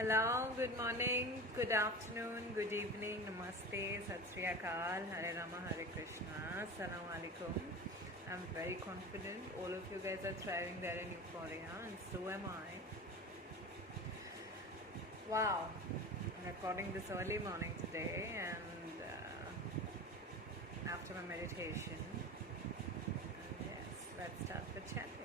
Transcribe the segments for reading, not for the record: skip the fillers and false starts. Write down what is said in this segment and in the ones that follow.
Hello, good morning, good afternoon, good evening, namaste, Sat Sri Akal, Hare Rama, Hare Krishna, Assalamu Alaikum. I'm very confident all of you guys are thriving there in Euphoria, and so am I. Wow, I'm recording this early morning today, and after my meditation. And yes, let's start the chanting.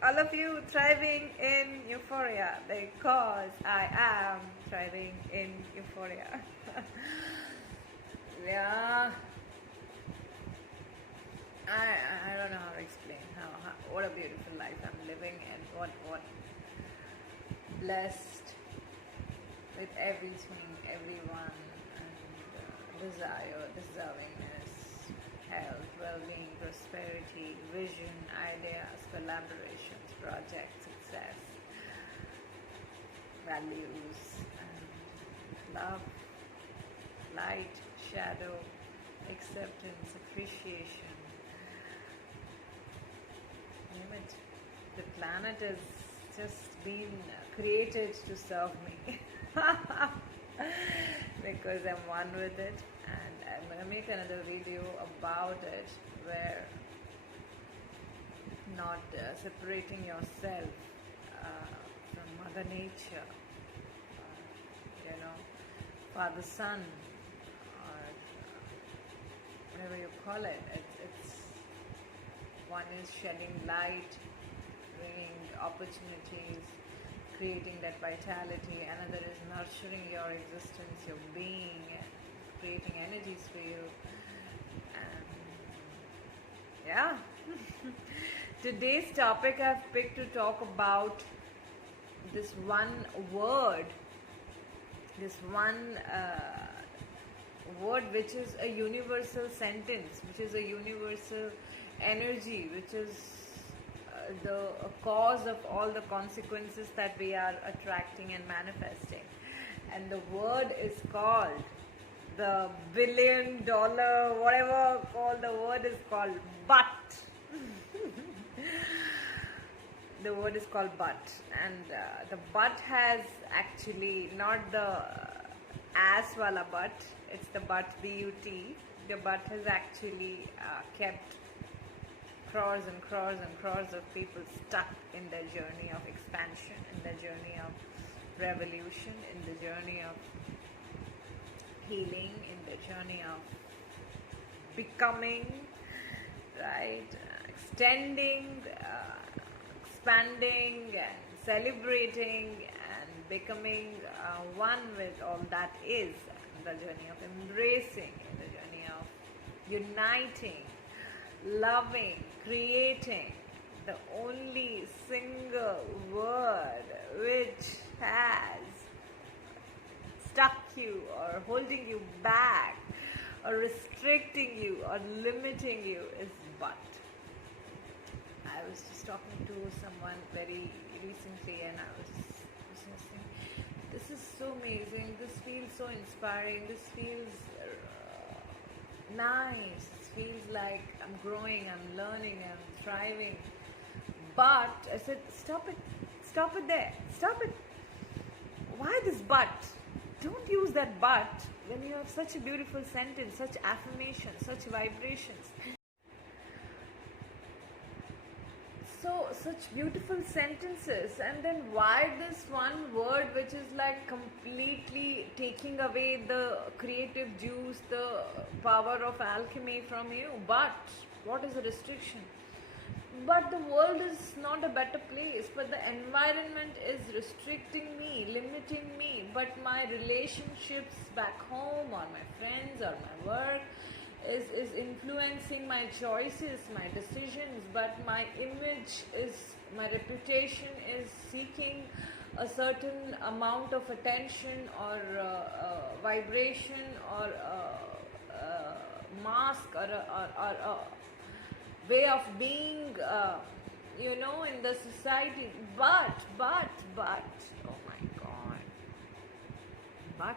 All of you thriving in Euphoria because I am thriving in Euphoria. Yeah. I don't know how to explain how what a beautiful life I'm living and what blessed with everything, everyone, and deservingness, health, well-being, prosperity, vision, ideas, collaborations, projects, success, values, and love, light, shadow, acceptance, appreciation. Name it. The planet has just been created to serve me because I'm one with it, and I'm going to make another video about it where not separating yourself from Mother Nature, Father Sun, or whatever you call it. It's one is shedding light, bringing opportunities, creating that vitality. Another is nurturing your existence, your being, and creating energies for you. And yeah. Today's topic I've picked to talk about this one word, this one word which is a universal sentence, which is a universal energy, which is the cause of all the consequences that we are attracting and manifesting. And the word is called the $1 billion, whatever called, the word is called but. The word is called but, and the but has actually not the ass wala but, it's the but, B-U-T. The but has actually kept crores and crores and crores of people stuck in their journey of expansion, in their journey of revolution, in the journey of healing, in the journey of becoming, right? Extending, expanding, and celebrating, and becoming one with all that is. The journey of embracing, the journey of uniting, loving, creating. The only single word which has stuck you or holding you back or restricting you or limiting you is but. I was just talking to someone very recently, and I was just saying, this is so amazing, this feels so inspiring, this feels nice, it feels like I'm growing, I'm learning, I'm thriving. But I said, stop it there, stop it. Why this but? Don't use that but when you have such a beautiful sentence, such affirmation, such vibrations. So such beautiful sentences, and then why this one word which is like completely taking away the creative juice, the power of alchemy from you? But what is the restriction? but the world is not a better place, but the environment is restricting me, limiting me, but my relationships back home or my friends or my work is influencing my choices, my decisions, but my image is, my reputation is seeking a certain amount of attention or vibration or mask or a way of being, in the society. But, oh my God, but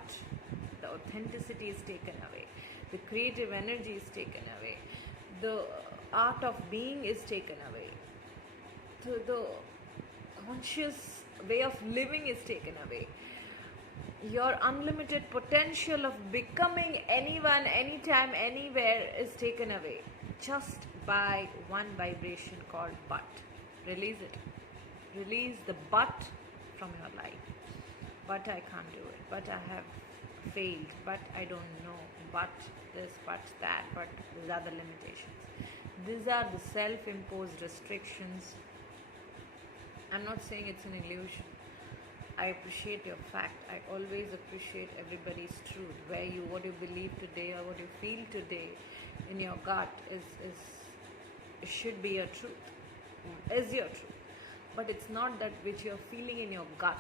the authenticity is taken away, the creative energy is taken away, the art of being is taken away, the conscious way of living is taken away. Your unlimited potential of becoming anyone, anytime, anywhere is taken away just by one vibration called but. Release it. Release the but from your life. But I can't do it. But I have failed. But I don't know. But this, but that. But these are the limitations. These are the self-imposed restrictions. I'm not saying it's an illusion. I appreciate your fact. I always appreciate everybody's truth. What you believe today or what you feel today in your gut should be your truth, is your truth. But it's not that which you're feeling in your gut.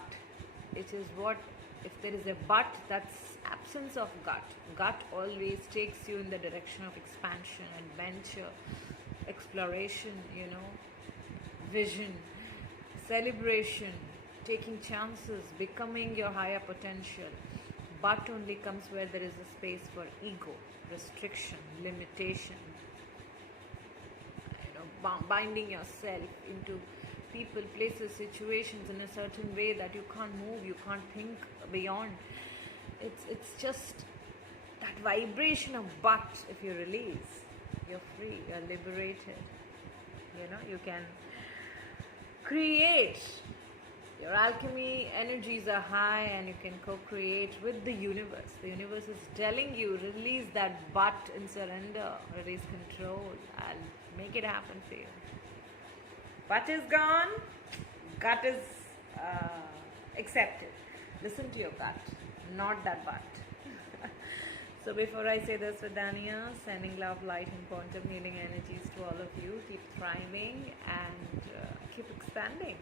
It is what, if there is a but, that's absence of gut. Gut always takes you in the direction of expansion, adventure, exploration, vision, celebration, taking chances, becoming your higher potential. But only comes where there is a space for ego, restriction, limitation, binding yourself into people, places, situations in a certain way that you can't move, you can't think beyond. It's just that vibration of but. If you release, you're free, you're liberated. You can create. Your alchemy energies are high and you can co-create with the universe. The universe is telling you, release that but and surrender, release control. I'll make it happen for you. But is gone, gut is accepted. Listen to your gut, not that but. So before I say this with Dania, sending love, light and quantum healing energies to all of you. Keep thriving and keep expanding.